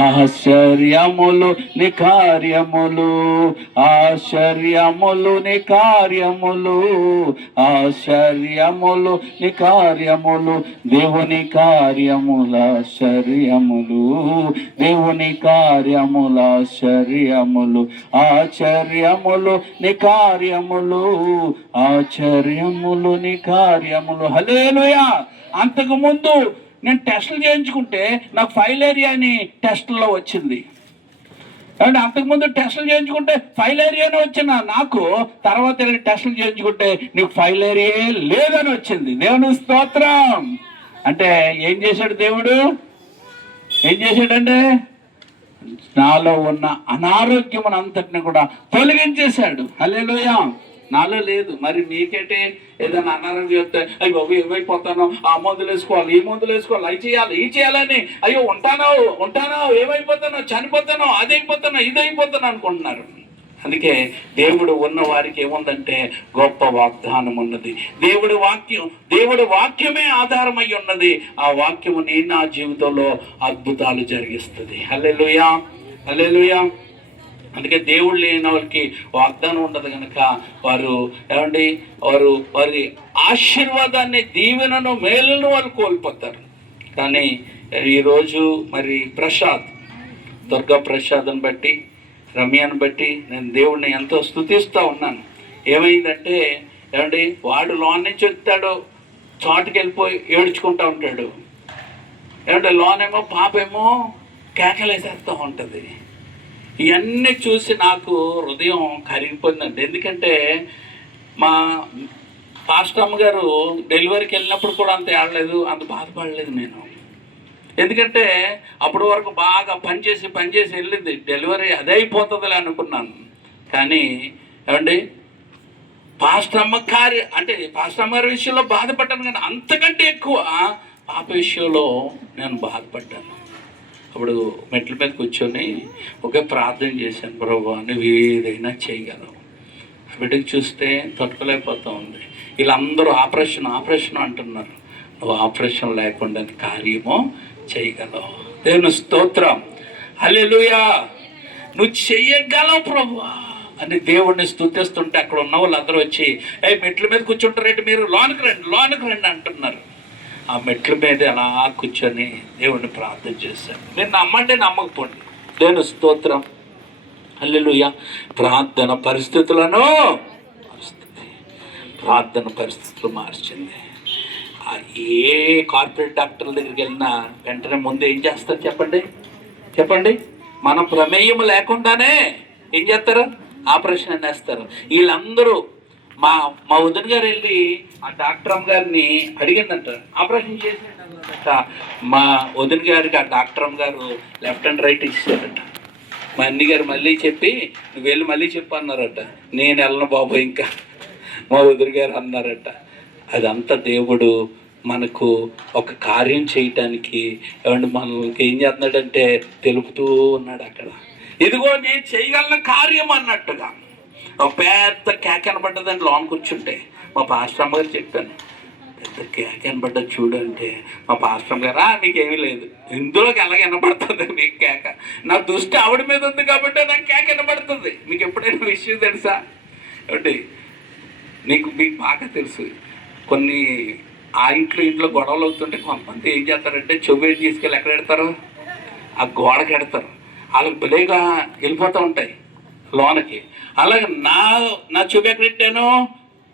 ఆశ్చర్యములు ని కార్యములు, ఆశ్చర్యములు ని కార్యములు, ఆశ్చర్యములు ని కార్యములు, దేవుని కార్యముల ఆశ్చర్యములు, దేవుని కార్యముల ఆశ్చర్యములు, ఆశ్చర్యములు ని కార్యములు, ఆశ్చర్యములు ని కార్యములు. హల్లెలూయా. అంతకు ముందు నేను టెస్టులు చేయించుకుంటే నాకు ఫైలేరియా అని టెస్టుల్లో వచ్చింది. అంటే అంతకుముందు టెస్టులు చేయించుకుంటే ఫైలేరియానే వచ్చిన నాకు, తర్వాత టెస్టులు చేయించుకుంటే నీకు ఫైలేరియా లేదని వచ్చింది. దేవుని స్తోత్రం. అంటే ఏం చేశాడు దేవుడు? ఏం చేశాడంటే నాలో ఉన్న అనారోగ్యం అంతటిని కూడా తొలగించేశాడు. హల్లెలూయా. నాలో లేదు, మరి మీకేంటి? ఏదైనా అనారోగ్యం చెప్తే అయ్యో ఏమైపోతానో, ఆ మందులు వేసుకోవాలి, ఈ మందులు వేసుకోవాలి, అవి చేయాలి, ఈ చేయాలని, అయ్యో ఉంటానో ఏమైపోతానో, చనిపోతానో, అదైపోతానో, ఇదైపోతానో అనుకుంటున్నారు. అందుకే దేవుడు ఉన్న వారికి ఏముందంటే గొప్ప వాగ్దానం ఉన్నది. దేవుడి వాక్యమే ఆధారమై ఉన్నది. ఆ వాక్యము నా జీవితంలో అద్భుతాలు జరిగిస్తుంది. హల్లెలూయా, హల్లెలూయా. అందుకే దేవుడు లేని వాళ్ళకి వాగ్దానం ఉండదు కనుక వారు వారి ఆశీర్వాదాన్ని, దీవెనను, మేలును వాళ్ళు కోల్పోతారు. కానీ ఈరోజు మరి దుర్గా ప్రసాద్ని బట్టి, రమ్యను బట్టి నేను దేవుడిని ఎంతో స్తుతిస్తూ ఉన్నాను. ఏమైందంటే వాడు లోన్ నుంచి వచ్చాడు, చోటుకి వెళ్ళిపోయి ఏడ్చుకుంటూ ఉంటాడు. లోనేమో పాపేమో కేకలేసేస్తూ ఉంటుంది. ఇవన్నీ చూసి నాకు హృదయం కరిగిపోయిందండి. ఎందుకంటే మా పాస్టమ్మ గారు డెలివరీకి వెళ్ళినప్పుడు కూడా అంత ఏడలేదు, అంత బాధపడలేదు నేను. ఎందుకంటే అప్పటి వరకు బాగా పనిచేసి వెళ్ళింది. డెలివరీ అదే అయిపోతుందిలే అనుకున్నాను. కానీ పాస్టమ్మ గారి విషయంలో బాధపడ్డాను, కానీ అంతకంటే ఎక్కువ పాప విషయంలో నేను బాధపడ్డాను. అప్పుడు మెట్ల మీద కూర్చొని ఒకే ప్రార్థన చేశాను, ప్రభువా నువ్వు ఏదైనా చేయగలవు. ఆ బిడ్డకి చూస్తే తట్టుకోలేకపోతూ ఉంది. వీళ్ళందరూ ఆపరేషన్ అంటున్నారు. నువ్వు ఆపరేషన్ లేకుండా కార్యము చేయగలవు. దేవుని స్తోత్రం. హల్లెలూయా. నువ్వు చెయ్యగలవు ప్రభువా అని దేవుడిని స్తుతిస్తుంటే అక్కడ ఉన్న వాళ్ళందరూ వచ్చి మెట్ల మీద కూర్చుంటారేంటి మీరు, లోనికి రండి అంటున్నారు. ఆ మెట్ల మీద అలా కూర్చొని దేవుడిని ప్రార్థన చేశాను. నేను నమ్మంటే నమ్మకపోండి. దేవుని స్తోత్రం. హల్లెలూయా. ప్రార్థన పరిస్థితులు మార్చింది. ఏ కార్పొరేట్ డాక్టర్ల దగ్గరికి వెళ్ళినా వెంటనే ముందు ఏం చేస్తారు చెప్పండి? మన ప్రమేయం లేకుండానే ఏం చేస్తారు? ఆపరేషన్ అనేస్తారు. వీళ్ళందరూ మా వదిన గారు వెళ్ళి ఆ డాక్టర్ అమ్మ గారిని అడిగిందంట, ఆపరేషన్ చేసేట. మా వదిన గారికి ఆ డాక్టర్ అమ్మ గారు లెఫ్ట్ అండ్ రైట్ ఇచ్చారట. మా అన్ని గారు మళ్ళీ చెప్పి నువ్వు వెళ్ళి మళ్ళీ చెప్పు అన్నారట. నేను వెళ్ళను బాబు ఇంకా, మా వదిన గారు అన్నారట. అదంతా దేవుడు మనకు ఒక కార్యం చేయటానికి మనకి ఏం చేస్తున్నాడంటే తెలుపుతూ ఉన్నాడు అక్కడ. ఇదిగో నేను చేయగలను కార్యం అన్నట్టుగా. ఒక పెద్ద కేక కనబడ్డదండి లోన్ కూర్చుంటే. మా పాస్టమ్మ గారు చెప్పాను, పెద్ద కేక కనబడ్డది చూడు అంటే మా పాస్టమ్మ గారు మీకేమీ లేదు, ఇందులోకి ఎలాగ వినపడుతుంది మీకు కేక. నా దృష్టి ఆవిడ మీద ఉంది కాబట్టి నాకు కేక వినపడుతుంది. మీకు ఎప్పుడైనా విషయం తెలుసా అంటే మీకు బాగా తెలుసు, కొన్ని ఆ ఇంట్లో గొడవలు అవుతుంటే కొంతమంది ఏం చేస్తారంటే చెవి తీసుకెళ్ళి ఎక్కడ పెడతారు? ఆ గోడకి పెడతారు. వాళ్ళకి బలేగా వెళ్ళిపోతూ ఉంటాయి లోనకి. అలాగే నా చెవి ఎక్కడ పెట్టాను?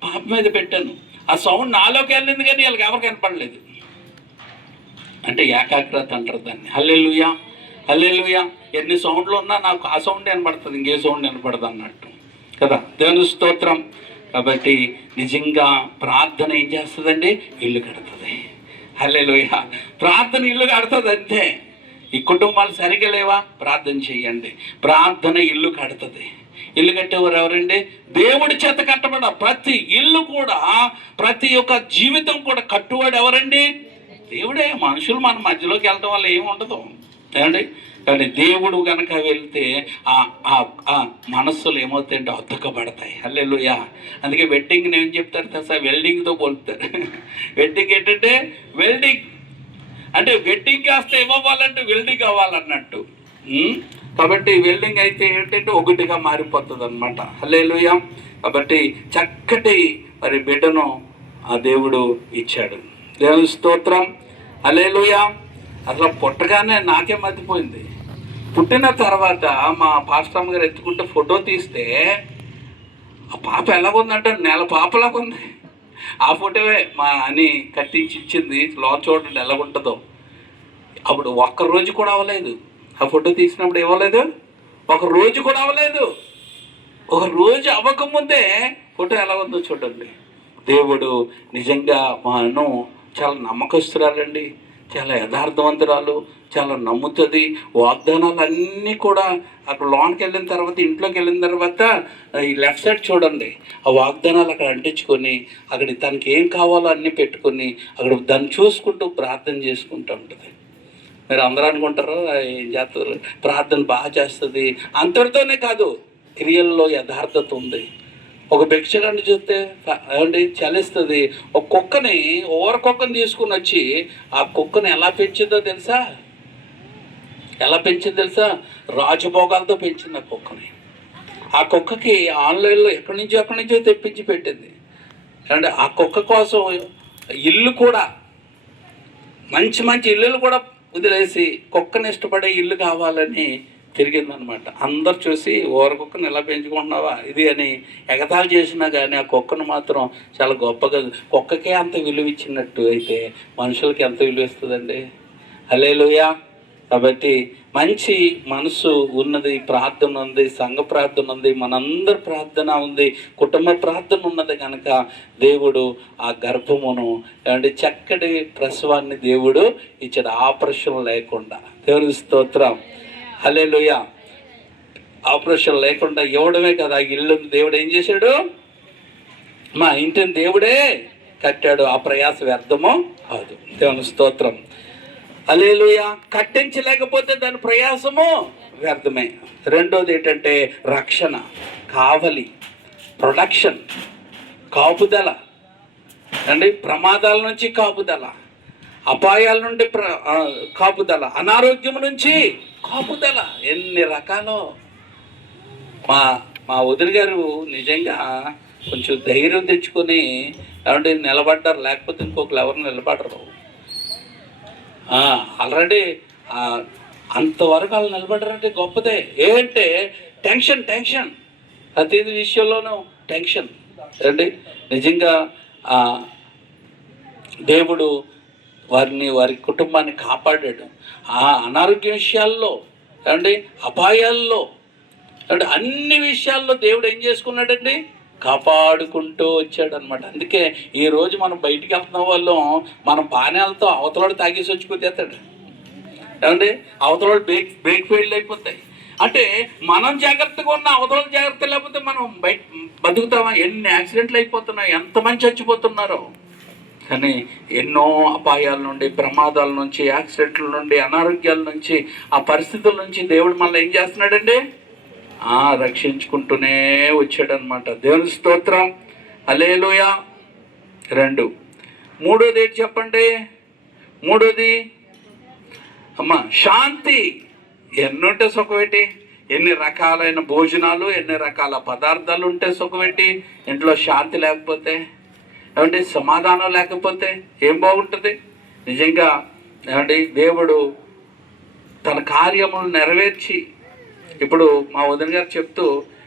పాప మీద పెట్టాను. ఆ సౌండ్ నాలోకి వెళ్ళింది కానీ వీళ్ళకి ఎవరికి వినపడలేదు. అంటే ఏకాగ్రత అంటారు దాన్ని. హల్లెలూయా, హల్లెలూయా. ఎన్ని సౌండ్లు ఉన్నా నాకు ఆ సౌండ్ వినపడుతుంది, ఇంకే సౌండ్ వినపడదు అన్నట్టు కదా. దేవుని స్తోత్రం. కాబట్టి నిజంగా ప్రార్థన ఏం చేస్తుందండి? ఇల్లు కడుతుంది. హల్లెలూయా. ప్రార్థన ఇల్లు కడుతుంది అంతే. ఈ కుటుంబాలు సరిగా లేవా? ప్రార్థన చేయండి. ప్రార్థన ఇల్లు కడుతుంది. ఇల్లు కట్టేవారు ఎవరండి? దేవుడి చేత కట్టబడ ప్రతి ఇల్లు కూడా, ప్రతి ఒక్క జీవితం కూడా కట్టువాడు ఎవరండి? దేవుడే. మనుషులు మన మధ్యలోకి వెళ్ళటం వల్ల ఏమి ఉండదు ఏమండి. కానీ దేవుడు కనుక వెళ్తే ఆ మనస్సులు ఏమవుతాయంటే అతుక్కబడతాయి. హల్లెలూయా. అందుకే వెడ్డింగ్ని ఏం చెప్తారు తెలుసా? వెల్డింగ్తో పోలుతారు. వెడ్డింగ్ ఏంటంటే వెల్డింగ్. అంటే వెడ్డింగ్ కాస్త ఏమవ్వాలంటే వెల్డింగ్ అవ్వాలన్నట్టు. కాబట్టి వెల్డింగ్ అయితే ఏంటంటే ఒకటిగా మారిపోతుంది అనమాట. హల్లెలూయా. కాబట్టి చక్కటి మరి బిడ్డను ఆ దేవుడు ఇచ్చాడు. దేవుని స్తోత్రం. హల్లెలూయా. అసలు పుట్టగానే నాకే మర్చిపోయింది. పుట్టిన తర్వాత మా పాస్టమ్ గారు ఎత్తుకుంటే ఫోటో తీస్తే ఆ పాప ఎలాగుందంటే నెల పాపలాగా ఉంది. ఆ ఫోటోవే మా అని కట్టించి ఇచ్చింది. లోన్ చూడండి ఎలాగుంటుందో. అప్పుడు ఒక్కరోజు కూడా అవ్వలేదు. ఆ ఫోటో తీసినప్పుడు ఇవ్వలేదు, ఒక రోజు కూడా అవ్వలేదు. ఒక రోజు అవ్వకముందే ఫోటో ఎలా ఉందో చూడండి. దేవుడు నిజంగా మాను చాలా నమ్మకస్తురాలండి, చాలా యథార్థవంతురాలు, చాలా నమ్ముతుంది. వాగ్దానాలు అన్నీ కూడా అక్కడ లోన్కి వెళ్ళిన తర్వాత, ఇంట్లోకి వెళ్ళిన తర్వాత ఈ లెఫ్ట్ సైడ్ చూడండి, ఆ వాగ్దానాలు అక్కడ అంటించుకొని అక్కడ తనకి ఏం కావాలో అన్నీ పెట్టుకొని అక్కడ దాన్ని చూసుకుంటూ ప్రార్థన చేసుకుంటూ ఉంటుంది. మీరు అందరూ అనుకుంటారు ఏం చేస్తారు, ప్రార్థన బాగా చేస్తుంది. అంతటితోనే కాదు, క్రియల్లో యథార్థత ఉంది. ఒక భిక్షగాన్ని చూస్తే ఏమండి చలిస్తుంది. ఒక కుక్కని కుక్కని తీసుకుని వచ్చి ఆ కుక్కని ఎలా పెంచిందో తెలుసా? ఎలా పెంచిందో తెలుసా? రాజభోగాలతో పెంచింది ఆ కుక్కని. ఆ కుక్కకి ఆన్లైన్లో ఎక్కడి నుంచో తెప్పించి పెట్టింది. అంటే ఆ కుక్క కోసం ఇల్లు కూడా, మంచి మంచి ఇల్లులు కూడా వదిలేసి కుక్కని ఇష్టపడే ఇల్లు కావాలని తిరిగిందనమాట. అందరు చూసి కుక్కను ఎలా పెంచుకుంటున్నావా ఇది అని ఎగతాళి చేసినా కానీ ఆ కుక్కను మాత్రం చాలా గొప్పగా, కుక్కకే అంత విలువ ఇచ్చినట్టు అయితే మనుషులకి ఎంత విలువ ఇస్తుందండి. హల్లెలూయా. కాబట్టి మంచి మనసు ఉన్నది, ప్రార్థన ఉంది, సంఘ ప్రార్థన ఉంది, మనందరి ప్రార్థన ఉంది, కుటుంబ ప్రార్థన ఉన్నది కనుక దేవుడు ఆ గర్భమును ఏమంటే చక్కటి ప్రసవాన్ని దేవుడు ఇచ్చాడు, ఆపరేషన్ లేకుండా. దేవుని స్తోత్రం. హల్లెలూయా. ఆపరేషన్ లేకుండా ఇవ్వడమే కదా, ఇల్లుని దేవుడు ఏం చేశాడు? మా ఇంటిని దేవుడే కట్టాడు. ఆ ప్రయాస వ్యర్థమో కాదు. దేవుని స్తోత్రం. హల్లెలూయా. కట్టించలేకపోతే దాని ప్రయాసము వ్యర్థమే. రెండోది ఏంటంటే రక్షణ, కావలి, ప్రొడక్షన్, కాపుదల అండి. ప్రమాదాల నుంచి కాపుదల, అపాయాల నుండి కాపుదల, అనారోగ్యం నుంచి కాపుదల. ఎన్ని రకాలు. మా వదిన గారు నిజంగా కొంచెం ధైర్యం తెచ్చుకొని ఏమంటే నిలబడ్డారు, లేకపోతే ఇంకొకరు ఎవరు నిలబడరు. ఆల్రెడీ అంతవరకు వాళ్ళు నిలబడ్డారంటే గొప్పదే. ఏంటంటే టెన్షన్ ప్రతి విషయంలోనూ టెన్షన్ అండి. నిజంగా దేవుడు వారి కుటుంబాన్ని కాపాడాడు. ఆ అనారోగ్య విషయాల్లో అండి, అపాయాల్లో అంటే అన్ని విషయాల్లో దేవుడు ఏం చేసుకున్నాడండి? కాపాడుకుంటూ వచ్చాడు అనమాట. అందుకే ఈరోజు మనం బయటికి వెళ్తున్న వాళ్ళం మనం పానీయాలతో అవతలాడు తాగేసి వచ్చిపోతేస్తాడు ఏమండి. అవతలాడు బ్రేక్ ఫెయిల్ అయిపోతాయి. అంటే మనం జాగ్రత్తగా ఉన్న అవతల జాగ్రత్త లేకపోతే మనం బతుకుతామా? ఎన్ని యాక్సిడెంట్లు అయిపోతున్నాయి, ఎంతమంది చచ్చిపోతున్నారో. కానీ ఎన్నో అపాయాల నుండి, ప్రమాదాల నుంచి, యాక్సిడెంట్ల నుండి, అనారోగ్యాల నుంచి, ఆ పరిస్థితుల నుంచి దేవుడు మనల్ని ఏం చేస్తున్నాడండి? రక్షించుకుంటూనే వచ్చాడనమాట. దేవుని స్తోత్రం. హల్లెలూయా. 2. మూడోది ఏంటి చెప్పండి? మూడోది శాంతి. ఎన్నుంటే సుఖమేంటి? ఎన్ని రకాలైన భోజనాలు, ఎన్ని రకాల పదార్థాలు ఉంటే సుఖమేంటి? ఇంట్లో శాంతి లేకపోతే, ఏమంటే సమాధానం లేకపోతే ఏం బాగుంటుంది? నిజంగా ఏమండి దేవుడు తన కార్యములు నెరవేర్చి, ఇప్పుడు మా వదిన గారు చెప్తూ,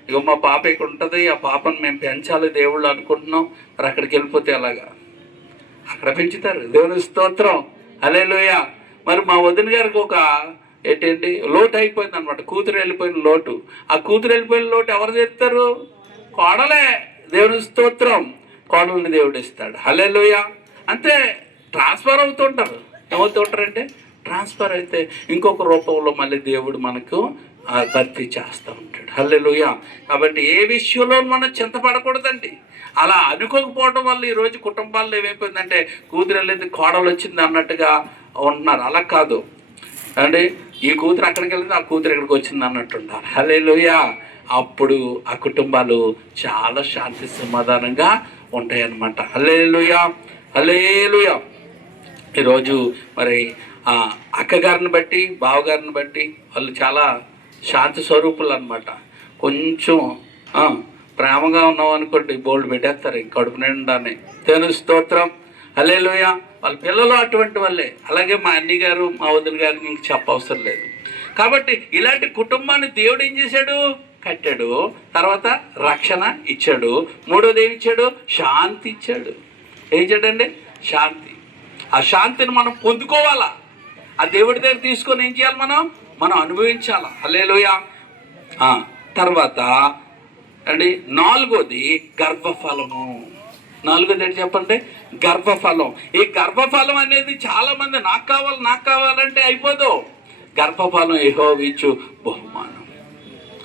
ఇక మా పాప ఇక్కడ ఉంటుంది, ఆ పాపను మేము పెంచాలి దేవుళ్ళు అనుకుంటున్నాం, మరి అక్కడికి వెళ్ళిపోతే అలాగా అక్కడ పెంచుతారు. దేవుని స్తోత్రం. హల్లెలూయా. మరి మా వదిన గారికి ఒక ఏంటండి లోటు అయిపోయింది అనమాట. కూతురు వెళ్ళిపోయిన లోటు. ఆ కూతురు వెళ్ళిపోయిన లోటు ఎవరు తీరుతారు? కోడలే. దేవుని స్తోత్రం. కోడల్ని దేవుడు ఇస్తాడు. హల్లెలూయా. అంతే, ట్రాన్స్ఫర్ అవుతుంటారు. ఏమవుతుంటారంటే ట్రాన్స్ఫర్ అయితే ఇంకొక రూపంలో మళ్ళీ దేవుడు మనకు భర్తీ చేస్తూ ఉంటాడు. హల్లెలూయా. కాబట్టి ఏ విషయంలో మనం చింతపడకూడదండి. అలా అనుకోకపోవడం వల్ల ఈరోజు కుటుంబాల్లో ఏమైపోయిందంటే కూతురు వెళ్ళింది, కోడలు వచ్చింది అన్నట్టుగా ఉంటున్నారు. అలా కాదు అండి. ఈ కూతురు అక్కడికి వెళ్ళింది, ఆ కూతురు ఇక్కడికి వచ్చింది అన్నట్టుంటారు. హల్లెలూయా. అప్పుడు ఆ కుటుంబాలు చాలా శాంతి సమాధానంగా ఉంటాయి అన్నమాట. హల్లెలూయా. హల్లెలూయా. ఈరోజు మరి అక్కగారిని బట్టి బావగారిని బట్టి వాళ్ళు చాలా శాంతి స్వరూపులు అనమాట. కొంచెం ప్రేమగా ఉన్నాం అనుకోండి బోల్డ్ పెట్టేస్తారు కడుపు నిండానే. దేవుని స్తోత్రం, హల్లెలూయా. వాళ్ళ పిల్లలు అటువంటి వాళ్ళే. అలాగే మా అన్ని గారు మా వదిన గారికి ఇంక చెప్పవసరం లేదు. కాబట్టి ఇలాంటి కుటుంబాన్ని దేవుడు ఏం చేశాడు? కట్టాడు. తర్వాత రక్షణ ఇచ్చాడు. మూడోది ఏమి ఇచ్చాడు? శాంతి ఇచ్చాడు. ఏం ఇచ్చాడండి? శాంతి. ఆ శాంతిని మనం పొందుకోవాలా. ఆ దేవుడి దగ్గర తీసుకొని ఏం చేయాలి? మనం అనుభవించాలా. హల్లెలూయా. తర్వాత అండి నాలుగోది గర్భఫలము. నాలుగోది ఏంటి చెప్పండి? గర్భఫలం. ఈ గర్భఫలం అనేది చాలామంది నాకు కావాలంటే అయిపోదు. గర్భఫలం యెహోవా ఇచ్చు బహుమానం.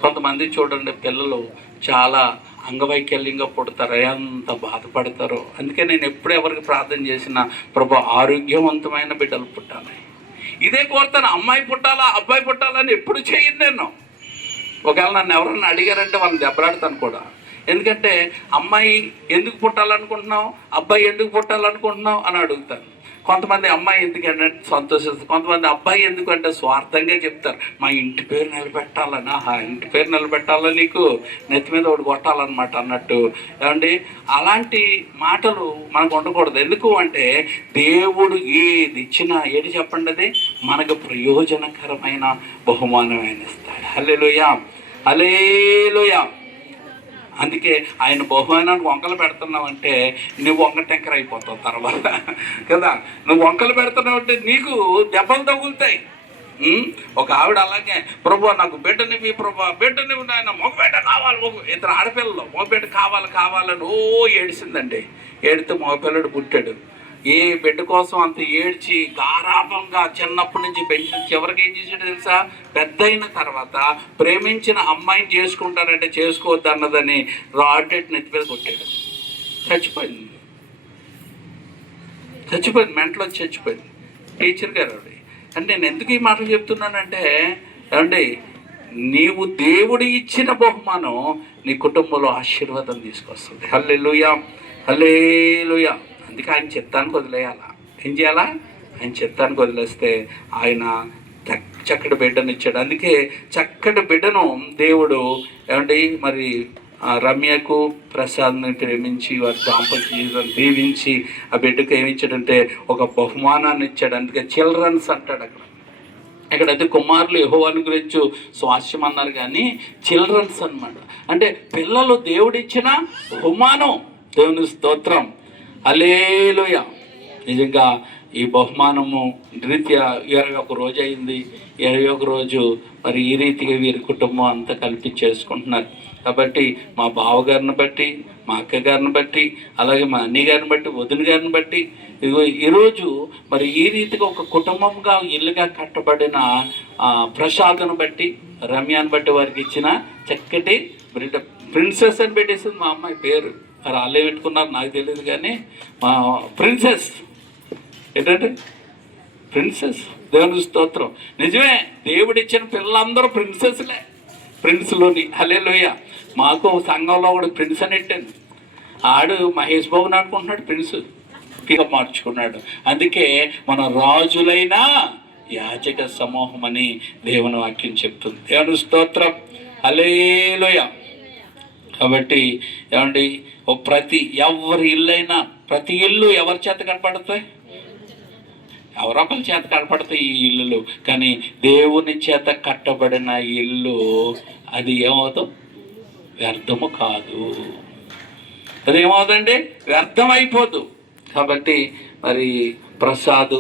కొంతమంది చూడండి పిల్లలు చాలా అంగవైకల్యంగా పుడతారు, ఎంత బాధపడతారో. అందుకే నేను ఎప్పుడు ఎవరికి ప్రార్థన చేసినా ప్రభు ఆరోగ్యవంతమైన బిడ్డలు పుట్టాలి ఇదే కోరుతాను. అమ్మాయి పుట్టాలా అబ్బాయి పుట్టాలని ఎప్పుడు చేయను నేను. ఒకవేళ నన్ను ఎవరన్నా అడిగారంటే వాళ్ళని దెబ్బలాడతాను కూడా. ఎందుకంటే అమ్మాయి ఎందుకు పుట్టాలనుకుంటున్నావు, అబ్బాయి ఎందుకు పుట్టాలనుకుంటున్నావు అని అడుగుతాను. కొంతమంది అమ్మాయి ఎందుకంటే సంతోషిస్తారు, కొంతమంది అబ్బాయి ఎందుకంటే స్వార్థంగా చెప్తారు. మా ఇంటి పేరు నిలబెట్టాలని. ఇంటి పేరు నిలబెట్టాలని నీకు నెత్తి మీద ఒకటి కొట్టాలన్నమాట అన్నట్టు. ఏమండి అలాంటి మాటలు మనకు ఉండకూడదు. ఎందుకు అంటే దేవుడు ఏది ఇచ్చినా ఏది చెప్పండి అది మనకు ప్రయోజనకరమైన బహుమానమైన ఇస్తాడు. హల్లెలూయా, హల్లెలూయా. అందుకే ఆయన బహుమానానికి వంకలు పెడుతున్నావు అంటే నువ్వు వంక టెంకర్ అయిపోతావు తర్వాత కదా. నువ్వు వంకలు పెడుతున్నావు అంటే నీకు దెబ్బలు తగులుతాయి. ఒక ఆవిడ అలాగే ప్రభు నాకు బిడ్డనివి ప్రభు, బిడ్డనివి నాయన, మగబిడ్డ కావాలి, ఇద్దరు ఆడపిల్లలు మగబిడ్డ కావాలని ఏడిసిందండి. ఏడితే మగపిల్లడు పుట్టాడు. ఏ బిడ్డ కోసం అంత ఏడ్చి గారాభంగా చిన్నప్పటి నుంచి పెంచి చివరికి ఏం చేసాడు తెలుసా? పెద్ద అయిన తర్వాత ప్రేమించిన అమ్మాయిని చేసుకుంటానంటే చేసుకోవద్దు అన్నదని రాడ్డెట్ నెత్తి మీద కొట్టాడు. చచ్చిపోయింది. మెంటలో వచ్చి చచ్చిపోయింది. టీచర్ గారు అంటే నేను ఎందుకు ఈ మాటలు చెప్తున్నానంటే ఏమండి నీవు దేవుడు ఇచ్చిన బహుమానం నీ కుటుంబంలో ఆశీర్వాదం తీసుకొస్తుంది. హల్లెలూయా, హల్లెలూయా. అందుకే ఆయన చిత్తానికి వదిలేయాలా. ఏం చేయాలా? ఆయన చిత్తానికి వదిలేస్తే ఆయన చక్కటి బిడ్డను ఇచ్చాడు. అందుకే చక్కటి బిడ్డను దేవుడు ఏమండి మరి రమ్యకు ప్రసాద్ని ప్రేమించి వారి దాంపత్య జీవితాన్ని దీవించి ఆ బిడ్డకు ఏమి ఇచ్చాడంటే ఒక బహుమానాన్ని ఇచ్చాడు. అందుకే చిల్డ్రన్స్ అంటాడు అక్కడ. ఇక్కడైతే కుమారులు యెహోవాను గురించి స్వాస్యం అన్నారు కానీ చిల్డ్రన్స్ అన్నమాట. అంటే పిల్లలు దేవుడిచ్చిన బహుమానం. దేవుని స్తోత్రం, హల్లెలూయా. నిజంగా ఈ బహుమానము రీత్యా 21 రోజు అయింది. 21 రోజు మరి ఈ రీతిగా వీరి కుటుంబం అంతా కలిపి చేసుకుంటున్నారు. కాబట్టి మా బావగారిని బట్టి, మా అక్కగారిని బట్టి, అలాగే మా అన్ని గారిని బట్టి, వదిన గారిని బట్టి ఇదిగో ఈరోజు మరి ఈ రీతిగా ఒక కుటుంబంగా ఇల్లుగా కట్టబడిన ప్రసాద్ను బట్టి, రమ్యాన్ని బట్టి వారికి ఇచ్చిన చక్కటి ప్రిన్సెస్ అని పెట్టేసింది మా అమ్మాయి పేరు. మరి వాళ్ళే పెట్టుకున్నారు నాకు తెలియదు కానీ మా ప్రిన్సెస్ ఏంటంటే ప్రిన్సెస్. దేవుని స్తోత్రం. నిజమే, దేవుడిచ్చిన పిల్లలందరూ ప్రిన్సెస్లే, ప్రిన్స్లోని. హల్లెలూయా. మాకు సంఘంలో కూడా ప్రిన్స్ అని పెట్టాను. ఆడు మహేష్ బాబుని అనుకుంటున్నాడు ప్రిన్స్, మార్చుకున్నాడు. అందుకే మన రాజులైన యాజక సమూహం అని దేవుని వాక్యం చెప్తుంది. దేవుని స్తోత్రం, హల్లెలూయా. కాబట్టి ఏమండి ఎవరి ఇల్లైనా ప్రతి ఇల్లు ఎవరి చేత కనపడతాయి? ఎవరొకరి చేత కనపడతాయి ఈ ఇల్లులు. కానీ దేవుని చేత కట్టబడిన ఇల్లు అది ఏమవుతాం? వ్యర్థము కాదు. అది ఏమవుతుందండి? వ్యర్థం అయిపోదు. కాబట్టి మరి ప్రసాద్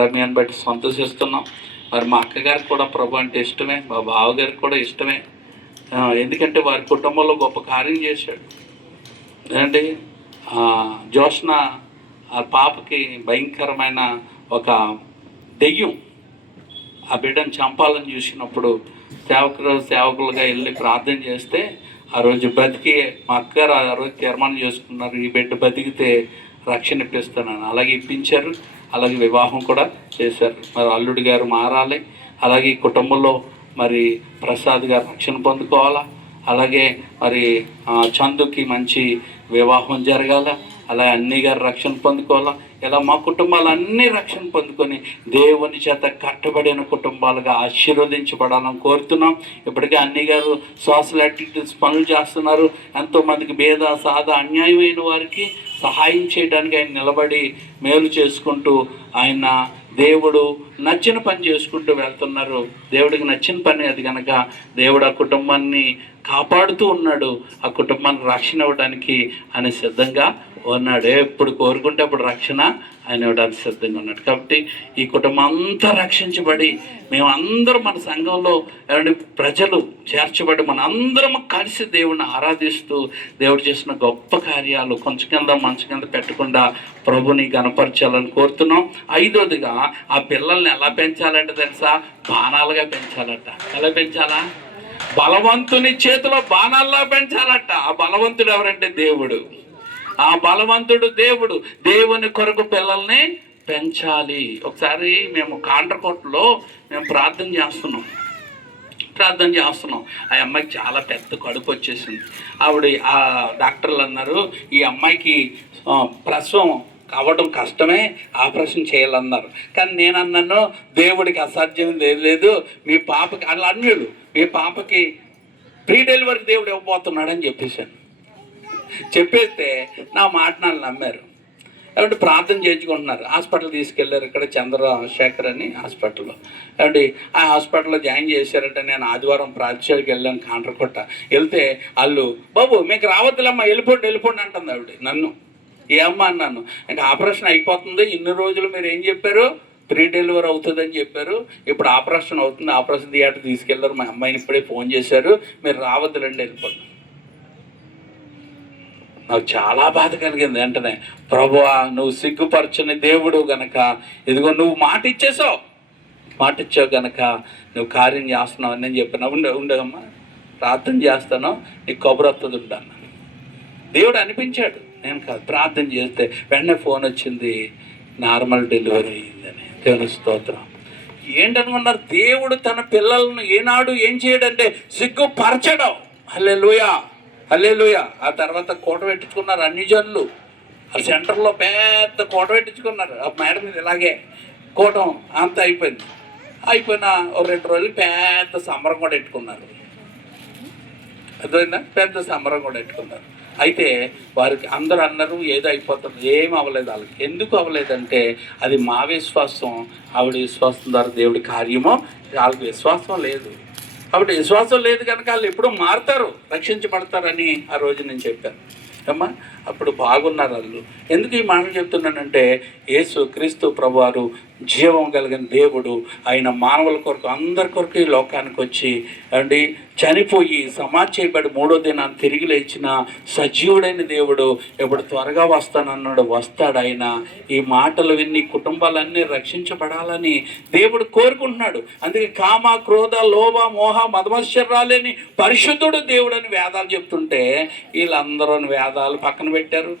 రమ్యాన్ని బట్టి సంతోషిస్తున్నాం. మరి మా అక్కగారికి కూడా ప్రభు అంటే ఇష్టమే, మా బావగారికి కూడా ఇష్టమే. ఎందుకంటే వారి కుటుంబంలో గొప్ప కార్యం చేశాడు. ఏంటంటే జోష్న ఆ పాపకి భయంకరమైన ఒక దెయ్యం ఆ బిడ్డను చంపాలని చూసినప్పుడు సేవకులుగా వెళ్ళి ప్రార్థన చేస్తే ఆ రోజు బతికి మా అక్కగారు ఆ రోజు తీర్మానం చేసుకున్నారు, ఈ బిడ్డ బతికితే రక్షణ ఇప్పిస్తానని. అలాగే ఇప్పించారు. అలాగే వివాహం కూడా చేశారు. మరి అల్లుడి గారు మారాలి. అలాగే ఈ కుటుంబంలో మరి ప్రసాద్ గారు రక్షణ పొందుకోవాలా. అలాగే మరి చందుకి మంచి వివాహం జరగాల. అలా అన్నీ గారు రక్షణ పొందుకోవాలా, ఇలా మా కుటుంబాలు అన్నీ రక్షణ పొందుకొని దేవుని చేత కట్టబడిన కుటుంబాలుగా ఆశీర్వదించబడాలని కోరుతున్నాం. ఇప్పటికే అన్ని గారు సోషల్ యాక్టివిటీస్ పనులు చేస్తున్నారు. ఎంతోమందికి భేద సాధ అన్యాయమైన వారికి సహాయం చేయడానికి ఆయన నిలబడి మేలు చేసుకుంటూ ఆయన దేవుడు నచ్చిన పని చేసుకుంటూ వెళ్తున్నారు. దేవుడికి నచ్చిన పని అది కనుక దేవుడు ఆ కుటుంబాన్ని కాపాడుతూ ఉన్నాడు. ఆ కుటుంబానికి రక్షణ ఇవ్వడానికి ఆయన సిద్ధంగా ఉన్నాడు. ఎప్పుడు కోరుకుంటే అప్పుడు రక్షణ ఆయన ఇవ్వడానికి సిద్ధంగా ఉన్నాడు. కాబట్టి ఈ కుటుంబం అంతా రక్షించబడి మేమందరం మన సంఘంలో ప్రజలు చేర్చబడి మన అందరం కలిసి దేవుడిని ఆరాధిస్తూ దేవుడు చేసిన గొప్ప కార్యాలు కొంచెం కింద మంచం కింద పెట్టకుండా ప్రభుని గణపరచాలని కోరుతున్నాం. ఐదోదిగా ఆ పిల్లల్ని ఎలా పెంచాలంటే తెలుసా? బాణాలుగా పెంచాలట. ఎలా పెంచాలా? బలవంతుని చేతిలో బాణాల్లా పెంచాలట. ఆ బలవంతుడు ఎవరంటే దేవుడు. ఆ బలవంతుడు దేవుడు. దేవుని కొరకు పిల్లల్ని పెంచాలి. ఒకసారి మేము కాండ్రకోటలో మేము ప్రార్థన చేస్తున్నాం. ఆ అమ్మాయికి చాలా పెద్ద కడుపు వచ్చేసింది. ఆవిడ ఆ డాక్టర్లు అన్నారు, ఈ అమ్మాయికి ప్రసవం కావడం కష్టమే, ఆపరేషన్ చేయాలన్నారు. కానీ నేను అన్నాను, దేవుడికి అసాధ్యం లేదు, మీ పాపకి అలా అన్యుడు, మీ పాపకి ప్రీ డెలివరీ దేవుడు ఇవ్వబోతున్నాడని చెప్పేశాను. చెప్పేస్తే నా మాట నన్ను నమ్మారు. కాబట్టి ప్రార్థన చేయించుకుంటున్నారు. హాస్పిటల్ తీసుకెళ్ళారు. ఇక్కడ చంద్రశేఖర్ అని హాస్పిటల్లో. కాబట్టి ఆ హాస్పిటల్లో జాయిన్ చేశారంటే నేను ఆదివారం ప్రార్థనకి వెళ్ళాను కాండ్రకొట్ట. వెళ్తే వాళ్ళు, బాబు మీకు రావద్దులమ్మా, వెళ్ళిపోండి అంటుంది ఆవిడ నన్ను. ఏమ్మా అన్నాను. ఇంకా ఆపరేషన్ అయిపోతుంది, ఇన్ని రోజులు మీరు ఏం చెప్పారు? ప్రీ డెలివరీ అవుతుందని చెప్పారు. ఇప్పుడు ఆపరేషన్ అవుతుంది, ఆపరేషన్ థియేటర్ తీసుకెళ్ళారు. మా అమ్మాయిని ఇప్పుడే ఫోన్ చేశారు, మీరు రావద్దులండి, వెళ్ళిపోండి. నాకు చాలా బాధ కలిగింది. వెంటనే, ప్రభువా నువ్వు సిగ్గుపరచని దేవుడు గనక, ఇదిగో నువ్వు మాట ఇచ్చావు గనక నువ్వు కార్యం చేస్తున్నావు అని నేను చెప్పాను. ఉండేదమ్మా, ప్రార్థన చేస్తాను, నీకు కబురు వస్తుంది ఉంటాను. దేవుడు అనిపించాడు, నేను కాదు. ప్రార్థన చేస్తే వెంటనే ఫోన్ వచ్చింది, నార్మల్ డెలివరీ అయ్యిందని. దేవుని స్తోత్రం. ఏంటనుకున్నారు? దేవుడు తన పిల్లలను ఏనాడు ఏం చేయడంటే సిగ్గుపరచడం. హల్లెలూయా, హల్లెలూయా. ఆ తర్వాత కోట పెట్టించుకున్నారు అన్ని జనులు. ఆ సెంటర్లో పెద్ద కోట పెట్టించుకున్నారు. ఆ మేడ మీద ఇలాగే కోటం అంతా అయిపోయిన 2 రోజులు పెద్ద సంబరం కూడా పెట్టుకున్నారు. అర్థమైందా? పెద్ద సంబరం కూడా పెట్టుకున్నారు. అయితే వారికి అందరూ అన్నారు ఏదో అయిపోతుంది. ఏం అవ్వలేదు వాళ్ళకి. ఎందుకు అవ్వలేదంటే అది మా విశ్వాసం, ఆవిడ విశ్వాసం ద్వారా దేవుడి కార్యమో. వాళ్ళకి విశ్వాసం లేదు. కాబట్టి విశ్వాసం లేదు కనుక వాళ్ళు ఎప్పుడూ మారుతారు, రక్షించబడతారని ఆ రోజు నేను చెప్పాను అమ్మా. అప్పుడు బాగున్నారు వాళ్ళు. ఎందుకు ఈ మాటలు చెప్తున్నానంటే, యేసు క్రీస్తు ప్రభువారు జీవం కలిగిన దేవుడు. ఆయన మానవుల కొరకు, అందరి కొరకు ఈ లోకానికి వచ్చి చనిపోయి సమాధి చేయబడి 3వ దినాన్ని తిరిగి లేచిన సజీవుడైన దేవుడు. ఎప్పుడు త్వరగా వస్తానన్నాడు, వస్తాడు ఆయన. ఈ మాటలు విని కుటుంబాలన్నీ రక్షించబడాలని దేవుడు కోరుకుంటున్నాడు. అందుకే కామ, క్రోధ, లోభ, మోహ, మదమత్సరాలేని పరిశుద్ధుడు దేవుడు అని వేదాలు చెప్తుంటే వీళ్ళందరూ వేదాలు పక్కన పెట్టారు.